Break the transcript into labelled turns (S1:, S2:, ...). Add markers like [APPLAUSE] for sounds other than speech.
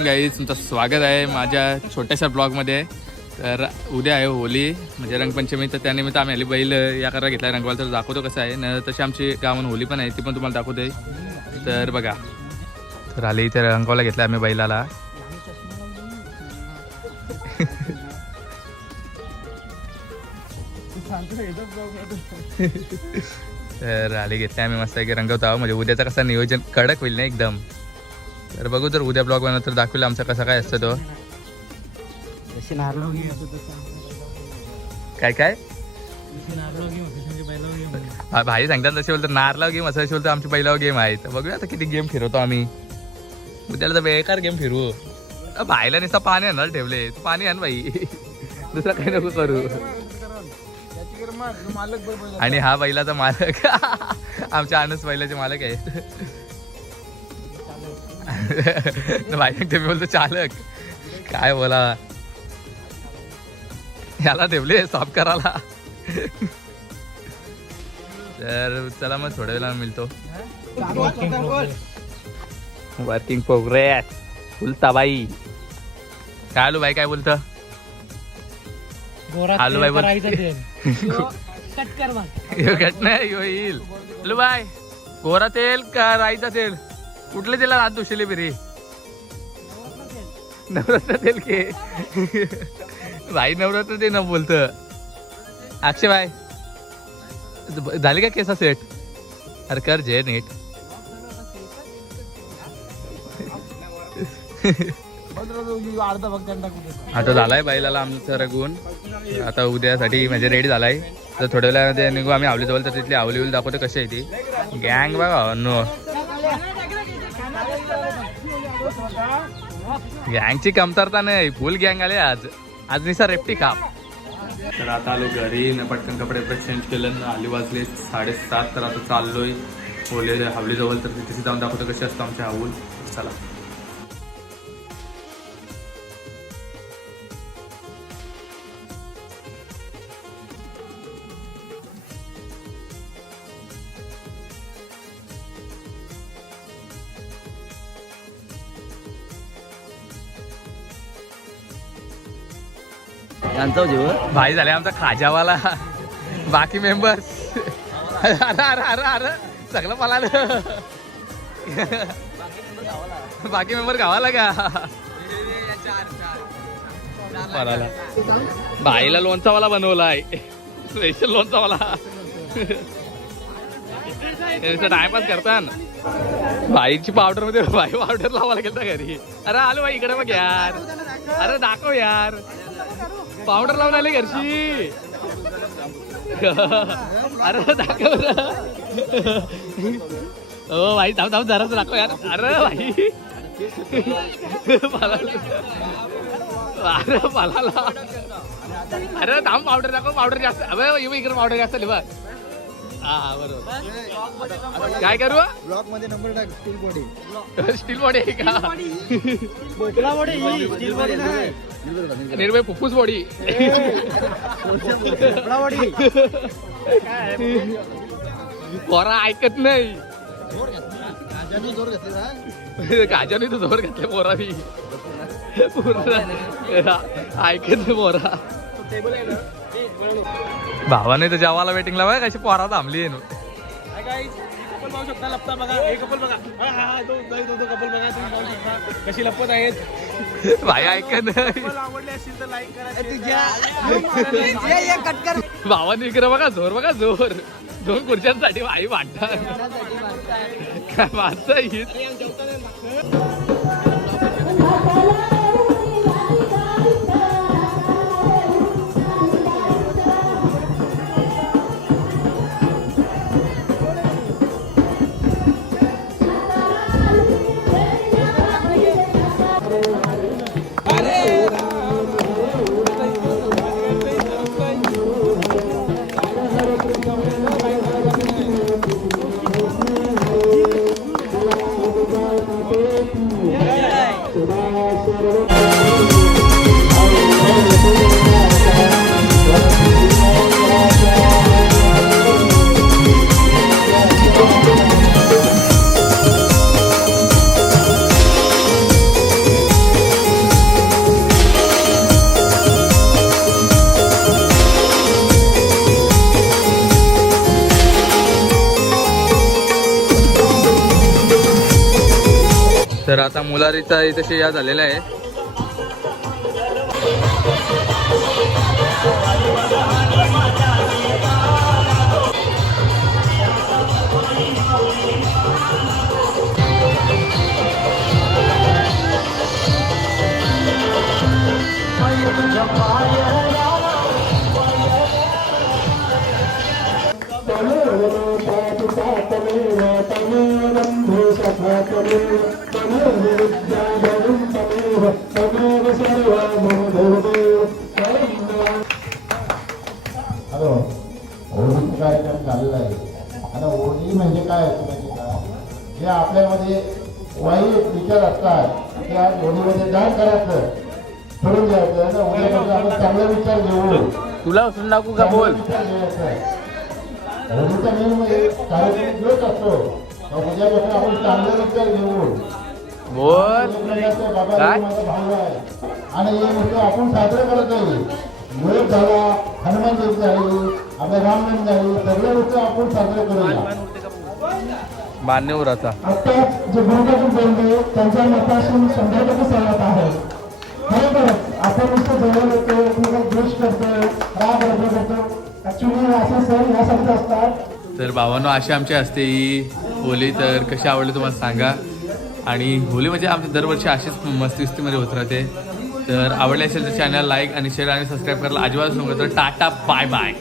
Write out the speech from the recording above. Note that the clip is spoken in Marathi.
S1: मॉर्निंग गाईज तुमचं स्वागत आहे माझ्या छोट्याशा ब्लॉगमध्ये. तर उद्या आहे होली म्हणजे रंगपंचमी. तर त्यानिमित्त आम्ही आली बैल या करा घेतला रंगवाल तर दाखवतो कसं आहे. न तशी आमची गावात होली पण आहे ती पण तुम्हाला दाखवते तर बघा. तर आले इथे रंगवाला घेतला आम्ही बैलाला. तर आले घेतले आम्ही मस्त की रंगवत आहोत. म्हणजे उद्याचं कसं नियोजन कडक होईल ना एकदम. तर बघू तर उद्या ब्लॉग बनवतो दाखवेल आमचा कसा काय असतो तो. काय काय? भाई सांगतात तसे बोलतो नारलाव गेम असं बोलतो आमची पहिला गेम आहे. तर बघूया आता किती गेम फिरवतो आम्ही. उद्याला तर बेकार गेम फिरवू भाईला नुसतं पाणी आणणार ठेवले. तू पाणी आण बाई. [LAUGHS] दुसरा काही नको करू. आणि हा बैलाचा मालक. [LAUGHS] आमच्या आनस बैलाचे मालक आहेत. [LAUGHS] भाई ते बोलतो चालक. काय बोला. याला ठेवले साफ करायला. तर चला मग थोड्या वेळानं मिळतो. वर्किंग प्रोग्रेस फुलता बाई काय आलो बाई काय बोलतं? आलू बाई बोल. [LAUGHS]
S2: कट
S1: ह्यो येईल. हॅलो बाय कोरा तेल का राईचा तेल? कुठले तिला हात दुसले बिरे नवरत्न तेल के. भाई नवरत्न ते न बोलत. अक्षय बाय झाले का केसा सेट? अरे कर जे नीट. आता झालाय बैलाला आमचं रगून आता उद्यासाठी म्हणजे रेडी झालाय. तर थोड्या वेळा निघू आम्ही आवली जवळ तर तिथली आवली दाखवतो कशी आहे ती. गँग बघा नो. गँगची कमतरता नाही फुल गँग आले आज. आज निसा रेपटी खाप तर आता आलो घरी न पटकन कपडे चेंज केलं आली वाजले साडेसात तर आता चाललोय. ओले हवली जवळ तर तिथे जाऊन दाखवतो कशी असतो आमच्या हाऊल चला.
S2: त्यांचा जीव
S1: भाई झाले आमचा खाजावाला. बाकी मेंबर्स अरे अरे अरे अरे. सगळं मला आलं. बाकी मेंबर गावाला का? भाईला लोणचावाला बनवलाय. स्पेशल लोणचावाला टाइमपास करता भाईची पावडरमध्ये भाई पावडर लावायला गेलता घरी. अरे आलो भाई इकडे बघ यार. अरे दाखव यार. पावडर लावून आले घरची. अरे दाखव ना. ओ भाई थांब थांब जरा दाखव यार. अरे भाई. अरे पाला अरे थांब पावडर दाखव पावडर जास्त अबे येऊ इकडे पावडर जास्त लिहा हा बरोबर. काय करू?
S2: ब्लॉकमध्ये नंबर टाक स्टील बॉडी.
S1: स्टील बॉडी आहे का?
S2: बोकला बॉडी स्टील बॉडी नाही.
S1: निर्भय फुफ्फुस बॉडी.
S2: बॉडी.
S1: पोरा ऐकत नाही. गाजाने तर जोर घातले पोरा मी पूर्ण ऐकत नाही पोरा. भावाने तर जेवायला वेटिंग लावाय कशी पोरा थांबली आहे
S2: कशी लपत आहेत
S1: भाई ऐकत नाही
S2: आवडली असेल तर लाईक करा कट कर
S1: भावाने इकडे बघा जोर बघा जोर दोन खुर्च्यांसाठी भाई वाटतात काय तर आता मुलारीचा इथे या झालेला आहे.
S3: हॅलो म्हणजे काय असतं म्हणजे काय जे आपल्यामध्ये वाईट विचार असतात. त्या होळीमध्ये काय करायचं. ठरवून द्यायचं. आणि उद्यापासून आपण चांगले विचार घेऊ.
S1: तुला उचलून टाकू का बोल?
S3: विचार घ्यायचा. होळीचा मेन म्हणजे कार्यक्रम जोच असतो. उद्यापासून आपण चांगले विचार घेऊ.
S1: बोल. काय?
S3: आणि हे गोष्ट आपण साजरे करत आहे योग झाला हनुमान जयंती झाली आपल्या रामनवमी झाली सगळ्या गोष्टी आपण साजरे करूया.
S1: मान्यवराचा.
S3: आता जे गुरुकातून बोलले त्यांच्या मताशी शंभर टक्के सहमत आहे. खरोखरच आपण नुसतं जवळ येतो एकमेकांना द्वेष करतो राग अर्ज करतो. ऍक्च्युली असे सण यासाठी असतात.
S1: तर भावांनो अशी आमची असते ही. होली तर कशी आवडली तुम्हाला सांगा. आणि होली म्हणजे आमची दरवर्षी अशीच मस्ती मस्तीमध्ये होत राहते. तर आवडले असेल तर चॅनल लाईक आणि शेअर आणि सबस्क्राईब करायला अजिबात तर टाटा बाय बाय